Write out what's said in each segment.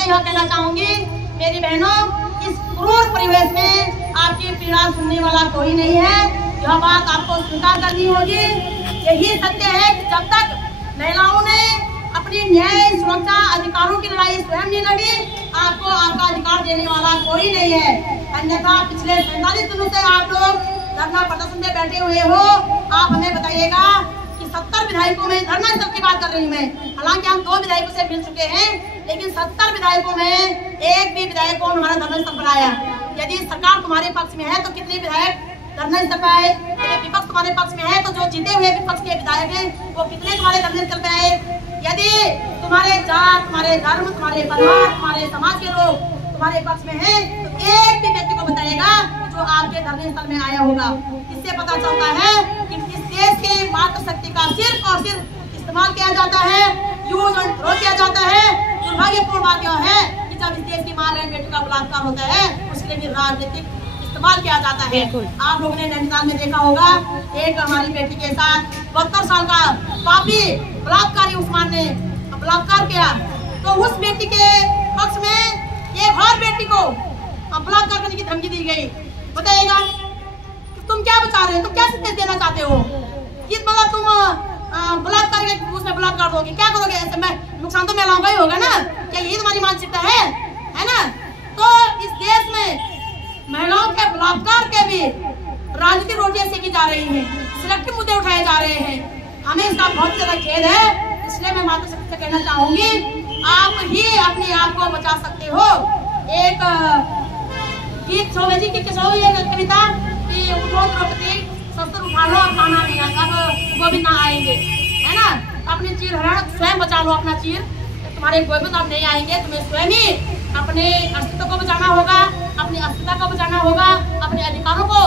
से यह कहना चाहूंगी, मेरी बहनों, इस क्रूर परिवेश में आपकी पीड़ा सुनने वाला कोई नहीं है। यह बात आपको स्वीकार करनी होगी। यही सत्य है कि जब तक महिलाओं ने अपनी न्याय, सुरक्षा, अधिकारों की लड़ाई स्वयं नहीं लड़ी, आपको आपका अधिकार देने वाला कोई नहीं है। अन्यथा पिछले 45 दिनों से आप लोग धरना प्रदर्शन में बैठे हुए हो। आप हमें बताइएगा कि 70 विधायकों में, धरना स्थल की बात कर रही हूँ मैं, हालांकि हम 2 विधायकों से मिल चुके हैं, लेकिन 70 विधायकों में एक भी विधायक को हमारा धरना स्थल पर आया। यदि सरकार तुम्हारे पक्ष में है तो कितने विधायक धरना स्थल पर आए? यदि विपक्ष तुम्हारे पक्ष में है तो जो जीते हुए विपक्ष के विधायक हैं वो कितने तुम्हारे धरना स्थल पर आए? यदि तुम्हारे जात, तुम्हारे धर्म, तुम्हारे परिवार, तुम्हारे समाज के लोग तुम्हारे पक्ष में हैं तो एक भी व्यक्ति को बताइएगा जो आपके धरने स्थल में आया होगा। इससे पता चलता है कि इस देश की मातृ शक्ति का सिर्फ और सिर्फ इस्तेमाल किया जाता है, यूज एंड थ्रो किया जाता है। दुर्भाग्यपूर्ण बात यह है कि जब इस देश की मां बहन बेटी का बलात्कार होता है उसके लिए भी राजनीतिक इस्तेमाल किया जाता है। आप लोगों ने नैनीताल में देखा होगा, एक हमारी बेटी के साथ 72 साल का पापी बलात्कारी उस्मान ने बलात्कार किया, तो उस बेटी के पक्ष में एक और बेटी को बलात्कार करने की धमकी दी गई। बताइएगा तुम क्या बचा रहे हो, तुम क्या संदेश देना चाहते हो? किस मतलब तुम बलात्कार के उसमें बलात्कार दोगे, क्या करोगे? ऐसे में नुकसान तो महिलाओं का ही होगा ना। क्या यही तुम्हारी मानसिकता है ना? तो इस देश में महिलाओं के बलात्कार के भी राजनीतिक रोटियां सेकी जा रही हैं, सिलेक्टिव मुद्दे उठाए जा रहे हैं। हमें इसका बहुत ज्यादा खेद है। इसलिए मैं माता शक्ति से कहना चाहूंगी, आप ही अपने आप को बचा सकते हो। एक गीत शोभा जी की कविता कि उठो द्रौपदी, शस्त्र उठा लो, अब खाना नहीं आएगा, अब गोविंद ना आएंगे, है ना? अपनी चीर हरण स्वयं बचा लो, अपना चीर, तुम्हारे गोविंद अब नहीं आएंगे। तुम्हें स्वयं ही अपने अस्तित्व को बचाना होगा, अपनी अस्मिता को बचाना होगा, अपने अधिकारों को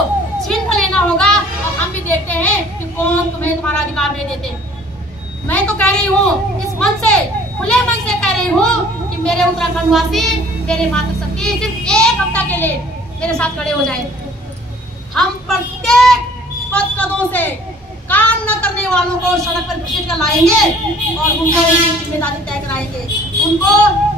छीन कर लेना होगा। और हम भी देखते हैं कि कौन तुम्हें तुम्हारा अधिकार नहीं देते। मैं तो कह रही हूँ, इस मन से, खुले मन से कह रही हूँ कि मेरे उत्तराखंड वासी, मेरे मातृ शक्ति सिर्फ एक हफ्ता के लिए मेरे साथ खड़े हो जाए। हम प्रत्येक पद कदों से काम न करने वालों को सड़क पर घसीट कर लाएंगे और उनको उनकी जिम्मेदारी तय कराएंगे, उनको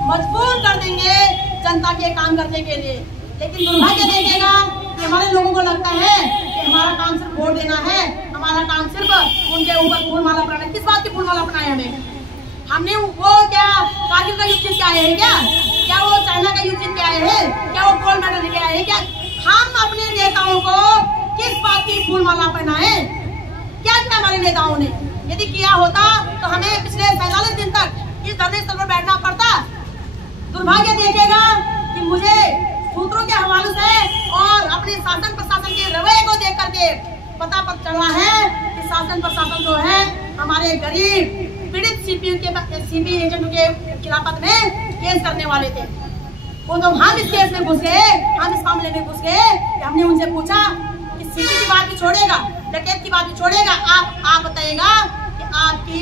मजबूर कर देंगे जनता के काम करने के लिए। लेकिन दुर्भाग्य देखिएगा कि हमारे लोगों को लगता है कि हमारा काम सिर्फ वोट देना है, हमारा काम सिर्फ उनके ऊपर फूल माला बनाना है। किस बात की फूल माला बनाए? हमने वो क्या कारगिल का युद्ध जीत के आए हैं क्या वो चाइना का युद्ध जीत के आए हैं? क्या वो गोल्ड मेडल लेके आए हैं? क्या हम अपने नेताओं को किस बात की फूल माला पहनाए? क्या किया हमारे नेताओं ने? यदि किया होता तो हमें पिछले 45 दिन तक इस धरने स्थल पर बैठना पड़ता। दुर्भाग्य देखेगा कि मुझे सूत्रों के हवाले से और अपने शासन प्रशासन के रवैये को देख करके पता चला है कि शासन प्रशासन जो है हमारे गरीब पीड़ित सीपी एजेंटों के खिलाफत में केस करने वाले थे। वो तो हम इस केस में घुस गए, हम इस मामले में घुस गए कि हमने उनसे पूछा कि सीपी की बात भी छोड़ेगा, डकैत की बात भी छोड़ेगा, आप बताइएगा कि आपकी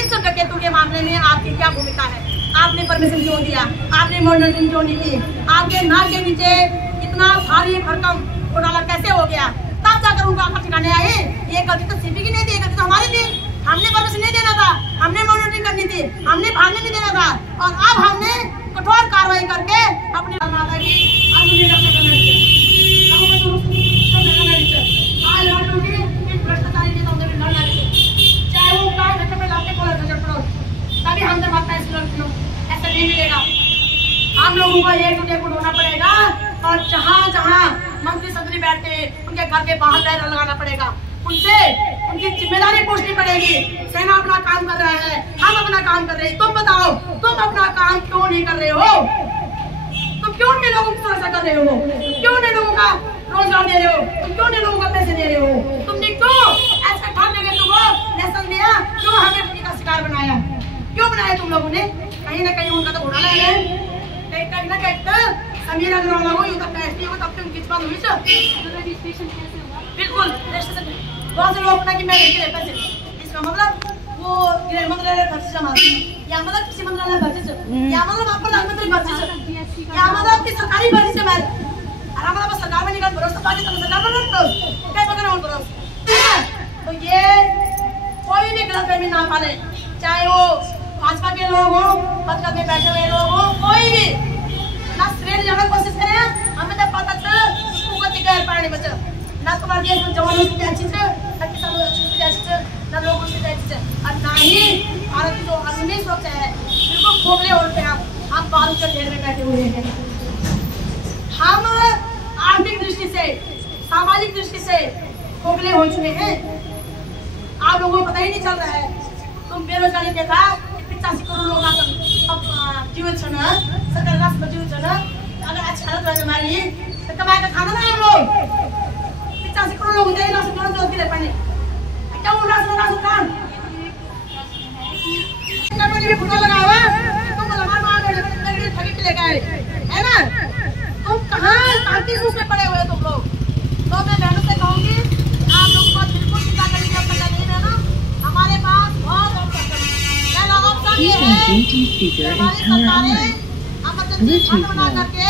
इस डकैतों के मामले में आपकी क्या भूमिका है? आपने परमिशन क्यों दिया? आपने मॉनिटरिंग क्यों नहीं की? आपके नाक के नीचे इतना भारी भरकम घोटाला कैसे हो गया? तब जाकर उनको आकर ठिकाने आए। ये गलती तो सीपी की नहीं थी, गलती तो हमारी थी। हमने परमिशन नहीं देना था, हमने मॉनिटरिंग करनी थी, हमने भागने नहीं देना था। और अब हमने कठोर कार्रवाई करके अपने माता की भ्रष्टाचारी नेताओं से लड़ना, चाहे वो गाय घंटे में लाते को पड़ो, तभी हमसे माता ऐसा नहीं मिलेगा। हम लोगों को एक होना पड़ेगा और जहाँ जहाँ मंत्री संतरी बैठते हैं उनके घर के बाहर बैनर लगाना पड़ेगा, उनसे उनकी जिम्मेदारी पूछनी पड़ेगी। सेना अपना काम कर रहा है, हम अपना काम कर रहे हैं, तुम बताओ तुम अपना काम क्यों नहीं कर रहे हो? तुम क्यों नहीं लोगों की सुरक्षा कर रहे हो? क्यों नहीं लोगों का रोजगार दे रहे हो? तुम क्यों नहीं लोगों को पैसे दे रहे हो? तुमने क्यों ऐसे ठान लगे तुमको नेशन दिया? क्यों हमें अपनी का शिकार बनाया? क्यों बनाया तुम लोगों ने? कहीं ना कहीं उनका तो घोटाला है, कहीं ना कहीं तो समीर अग्रवाल हो तब पैसे हो तब तुम किस बात हुई सर? बिल्कुल बहुत से लोग अपना कि मैं लेके पैसे, इसका मतलब वो गृह मंत्रालय भर्ती जमा या मतलब कृषि मंत्रालय भर्ती या मतलब आप प्रधानमंत्री भर्ती या मतलब की सरकारी भर्ती से मैं और हमारा सरकार में निकल भरोसा पाके तो सरकार में करो क्या पकड़ रहा हूं। तो ये कोई भी गलतफहमी ना पाले, चाहे वो भाजपा के लोग हो, पद में बैठे हुए लोग हो, कोई भी बालू के ढेर में बैठे हुए हैं। हम आर्थिक दृष्टि से, सामाजिक दृष्टि से खोखले हो चुके हैं। आप लोगों को पता ही नहीं चल रहा है। तुम बेरोजगारी देखा 85 करोड़ लोग जीवित छन, सरकार का जीवित छन। अगर अच्छा हालत रहे हमारी तो कमाए का खाना ना हम लोग 85 करोड़ लोग दे ना सकते तो किले पानी क्या उड़ा सुना सुकान ना मुझे फोटो लगावा तुम लगा मार मेरे ठगी के लेके आए है ना। तुम कहां शांति रूप में पड़े हुए तुम लोग। तो मैं बहनों से कहूंगी आप लोग को बिल्कुल चिंता करने की आवश्यकता नहीं है ना। हमारे पास बहुत ऑप्शन है। ऑप्शन ये है हमारी सरकारें इमरजेंसी फंड बना करके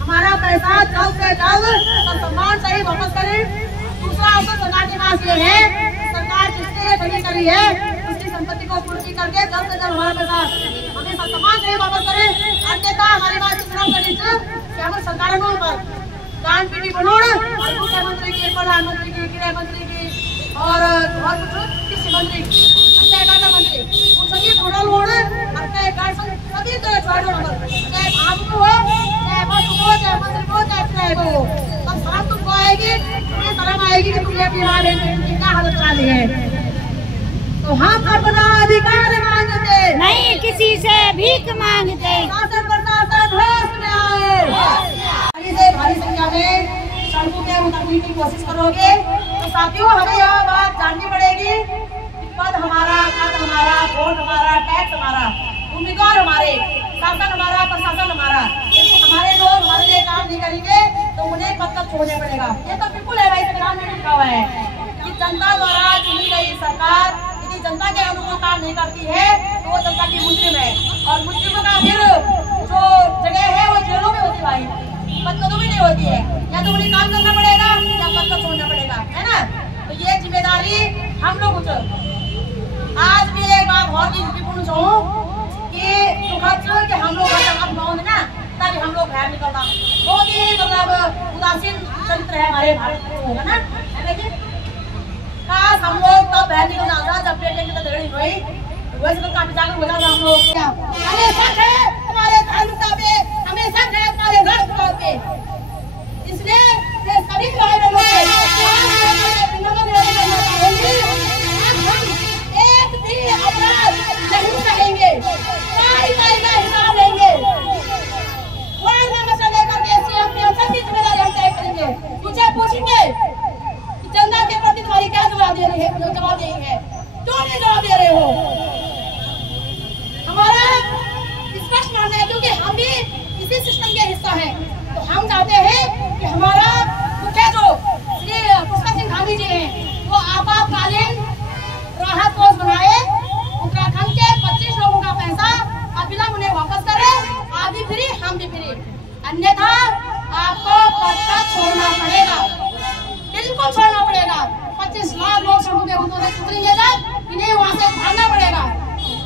हमारा पैसा जल्द से जल्द और सम्मान सही वापस करें। दूसरा ऑप्शन सरकार के पास ये है सरकार जिसने बनी करी है उसकी संपत्ति को पूर्ति करके जल्द से जल्द हमारा पैसा हमें सम्मान सही वापस करें। अन्यथा हमारी बात चुनाव करनी चाहिए हम सरकारों पर कान पीटी बनोड़ और मुख्यमंत्री की, प्रधानमंत्री की, गृह मंत्री की और कृषि मंत्री, अंतर्गत मंत्री उन सभी टोटल होड़ अंतर्गत सभी तो छोड़ो नंबर चाहे आपको हो चाहे बस को चाहे मंत्री को चाहे ट्राइब हो तब शर्म तुमको आएगी, तुम्हें शर्म आएगी कि तुमने अपनी हाल क्या हालत करा दी है। तो हम अपना अधिकार मांगते नहीं किसी से भीख मांगते। शासन प्रशासन होश में आए। से भारी संख्या में सड़कों पे उतरने की कोशिश करोगे तो साथियों हमें यह बात जाननी पड़ेगी कि पद हमारा, वोट हमारा, टैक्स हमारा, उम्मीदवार हमारे, शासन हमारा, प्रशासन हमारा। यदि हमारे लोग हमारे लिए काम नहीं करेंगे तो उन्हें पद तक छोड़ने पड़ेगा। ये तो बिल्कुल है भाई, संविधान में लिखा हुआ है कि जनता द्वारा चुनी गई सरकार यदि जनता के अनुरूप काम नहीं करती है तो वो जनता की मुजरिम है और मुजरिमों का फिर जो जगह है वो जेलों में होती भाई, पद तो भी नहीं होती है। या तो उन्हें काम करना पड़ेगा या पद को छोड़ना पड़ेगा, है ना। तो ये जिम्मेदारी हम लोग आज भी एक बात बहुत ही पूर्ण चाहूँ कि कि हम लोग अब ना ताकि हम लोग बाहर निकलना बहुत ही मतलब उदासीन चरित्र है हमारे भारत में होगा ना, है ना। काश हम लोग तब बाहर निकल जाता जब पेटेंट की तैयारी हुई वैसे तो काफी जाकर हो जाता हम लोग। क्या हमेशा है हमारे धार्मिकता पे, हमेशा है हमारे राष्ट्र पे, इसलिए सभी भाई बहनों एक भी अपराध नहीं करेंगे, हिसाब लेंगे। वार्ड मेंबर से लेकर के सीएम पीएम सबकी जिम्मेदारी हम तय करेंगे। मुझे पूछेंगे कि जनता के प्रति तुम्हारी क्या जवाब दे रही है, जवाब देनी है, क्यों नहीं जवाब दे रहे हो। हमारा स्पष्ट मानना है क्योंकि हम भी इसी सिस्टम के हिस्सा हैं। तो हम चाहते हैं कि हमारा मुख्य जो श्री पुष्कर सिंह धामी जी हैं वो आपातकालीन राहत कोष बनाए, उत्तराखंड के 25 लोगों का पैसा अविलंब उन्हें वापस करे। आप भी फ्री, हम भी फ्री, अन्यथा आपको पद छोड़ना पड़ेगा, बिल्कुल छोड़ना पड़ेगा। 25 लाख लोग सड़कों पे उतरेंगे जब इन्हें वहाँ से भागना पड़ेगा,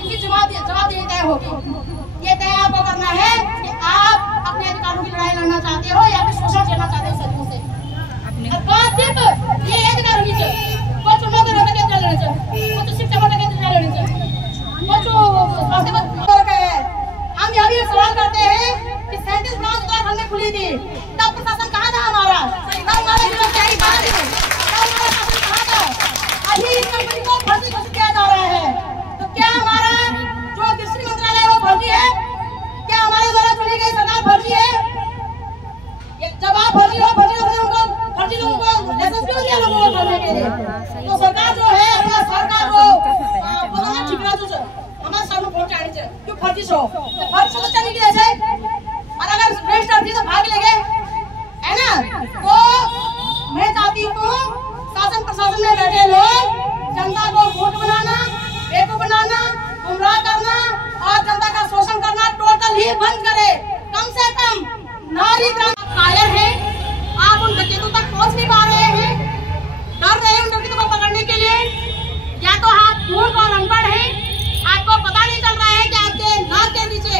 इनकी जवाबदेही तय होगी। ये तय आपको करना है कि आप अपने अधिकारों की लड़ाई लड़ना चाहते हो या फिर शोषण करना चाहते हो सदियों से। और बात सिर्फ ये अधिकार होनी चाहिए, वो तो लोग रहते कैसे लड़ने चाहिए, वो तो शिक्षा बढ़ा कैसे लड़ने चाहिए, वो तो हम यह भी सवाल करते हैं कि 37 ब्रांच उत्तराखंड में खुली थी तब प्रशासन कहाँ था हमारा, अभी इस कंपनी को भर्ती घोषित किया जा रहा है। तो क्या हमारा जो कृषि मंत्रालय वो भर्ती है, क्या हमारे द्वारा चुनी गई सरकार भर्ती है। जब आप भर्ती हो उनको भर्ती लोगों को लाइसेंस भी दिया लोगों को भरने के लिए। तो सरकार जो है अपना सरकार को ठिकाना जो हमारे सामने वोट आने चाहिए क्यों भर्ती सो तो भर्ती तो चली गई ऐसे और अगर श्रेष्ठ अर्थी तो भाग लेंगे, है ना। तो मैं चाहती हूँ शासन प्रशासन में बैठे लोग जनता को वोट बनाना, बेवकूफ बनाना, गुमराह करना और जनता का शोषण करना टोटल ही बंद करे। कम से कम नारी ग्राम कायर है, आप उन डकैतों तक पहुंच नहीं पा रहे हैं, डर रहे हैं उन डकैतों को पकड़ने के लिए। या तो आप मूर्ख और अनपढ़ हैं, आपको पता नहीं चल रहा है कि आपके नाक के नीचे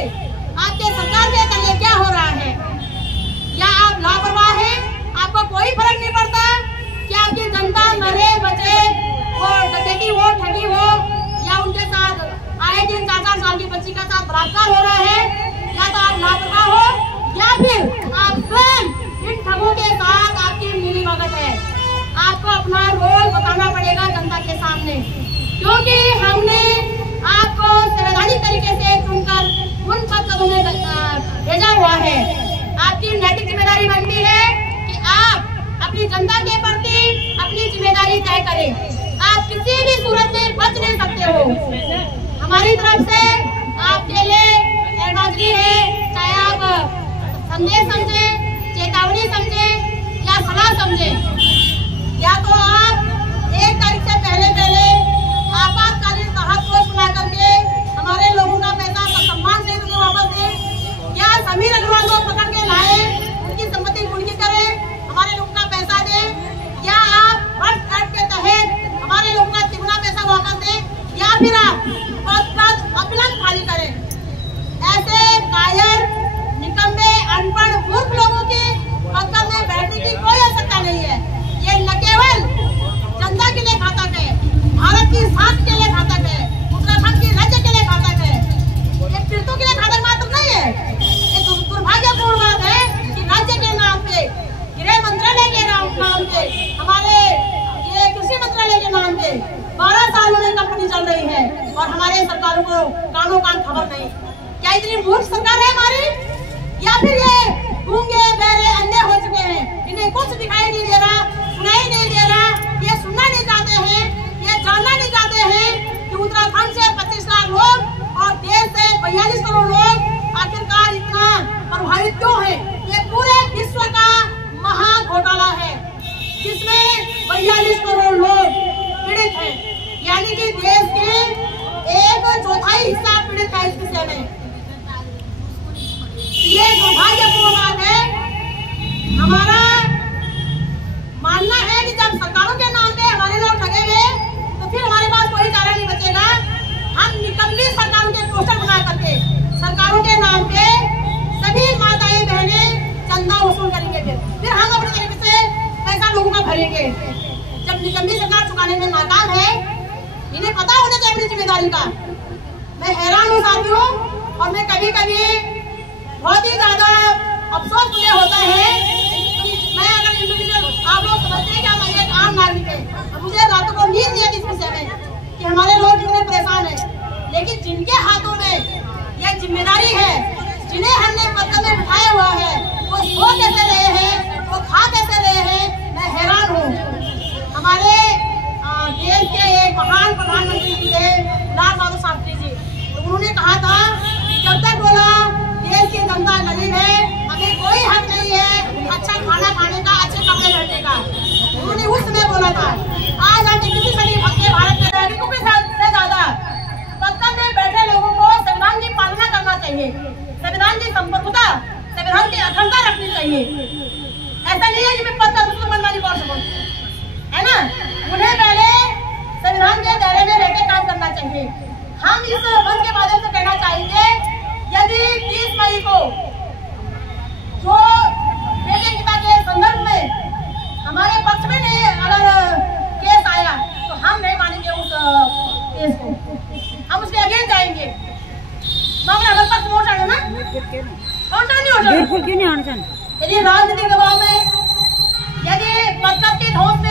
आपके सरकार के तले क्या हो रहा है, या आप लापरवाह हैं, आपको कोई फर्क नहीं पड़ता कि आपकी जनता मरे बचे वो डकैती हो, ठगी हो या उनके साथ आए दिन 4-4 साल की बच्ची का साथ बलात्कार हो रहा है। अपना रोल बताना पड़ेगा जनता के सामने, क्योंकि हमने आपको संवैधानिक तरीके से चुनकर उन पद पदों में भेजा हुआ है। आपकी नैतिक जिम्मेदारी बनती है कि आप अपनी जनता के प्रति अपनी जिम्मेदारी तय करें। आप किसी भी सूरत में बच नहीं सकते हो। हमारी तरफ से आपके लिए एडवाइजरी है, चाहे आप संदेश समझे, चेतावनी समझे या सलाह समझे, या तो आप 1 तारीख से पहले आपातकालीन राहत कोष बना करके हमारे लोगों का पैसा सम्मान से उन्हें वापस दें, या समीर अग्रवाल को पकड़ के लाए, उनकी संपत्ति कुर्की करें, हमारे लोगों का पैसा दें, या आप फर्स्ट एक्ट के तहत हमारे लोगों का तिगुना पैसा वापस दें, या फिर आप पद अविलंब खाली करें। ऐसे कायर, निकम्मे, अनपढ़, मूर्ख लोगों के पद में बैठने की कोई आवश्यकता नहीं है। ये न केवल जनता के लिए घातक है, भारत की साख के लिए घातक है, उत्तराखंड के राज्य के लिए घातक है, ये पीड़ितों के लिए घातक मात्र नहीं है। ये दुर्भाग्यपूर्ण बात है कि राज्य के नाम पे, गृह मंत्रालय के नाम पे, हमारे ये कृषि मंत्रालय के नाम पे 12 सालों में कंपनी चल रही है और हमारे सरकारों को कानों कान खबर नहीं। क्या इतनी मूर्ख सरकार है हमारी, या फिर ये गूंगे बहरे अंधे हो चुके हैं, इन्हें कुछ दिखाई नहीं दे रहा, सुनाई नहीं दे रहा, ये सुनना नहीं चाहते हैं, ये जानना नहीं चाहते हैं कि उत्तराखंड से 25 लाख लोग और देश से 42 करोड़ लोग आखिरकार इतना प्रभावित क्यों है। ये पूरे विश्व का महा घोटाला है जिसमें 42 करोड़ लोग पीड़ित हैं, यानी कि देश के 1/4 हिस्सा पीड़ित है इस विषय में। ये दुर्भाग्यपूर्ण बात है। हमारा मानना है कि जब सरकारों के नाम पे हमारे लोग ठगे गए तो फिर हमारे पास कोई चारा नहीं बचेगा। हम निकम्मी सरकारों के पोस्टर बना करके सरकारों के नाम पे सभी माताएं बहनें चंदा वसूल करेंगे, फिर हम अपने तरीके से पैसा लोगों का भरेंगे। जब निकम्मी सरकार चुकाने में नाकाम है, इन्हें पता होना चाहिए अपनी जिम्मेदारी का। मैं हैरान हूँ साथियों, और मैं कभी कभी बहुत ही ज्यादा अफसोस मुझे होता है कि मैं अगर इंडिविजुअल, आप लोग समझते हैं कि हम एक आम नागरिक है, मुझे रातों को नींद नहीं आती इस विषय में कि हमारे लोग कितने परेशान हैं। लेकिन जिनके हाथों में यह जिम्मेदारी है, जिन्हें हमने पद में बिठाया हुआ है, वो सो कैसे रहे हैं, वो खा कैसे रहे हैं, मैं हैरान हूँ। हमारे देश के एक महान प्रधानमंत्री जी थे लाल बहादुर शास्त्री जी, तो उन्होंने कहा था कि जब तक बोला देश की जनता गरीब है, हमें कोई हक नहीं है अच्छा खाना खाने का, अच्छे कपड़े पहनने का। उन्होंने उस समय बोला था। आज हमें किसी सदी भक्त भारत में नागरिकों के साथ से ज्यादा पद में बैठे लोगों को संविधान की पालना करना चाहिए, संविधान की संप्रभुता, संविधान की अखंडता रखनी चाहिए। ऐसा नहीं है कि मैं पद का मनमानी कर सकूं, है ना। उन्हें पहले संविधान के दायरे में रहकर काम करना चाहिए। हम इस मंच के माध्यम से कहना चाहेंगे, यदि 30 मई को जो बेटे पिता के संदर्भ में हमारे पक्ष में नहीं अगर केस आया तो हम नहीं मानेंगे उस केस को, हम उसके अगेंस्ट जाएंगे। मामला हमारे पास पहुंचा है ना, पहुंचा नहीं हो, बिल्कुल क्यों नहीं होना चाहिए। यदि राजनीतिक दबाव में, यदि पद के धौंस में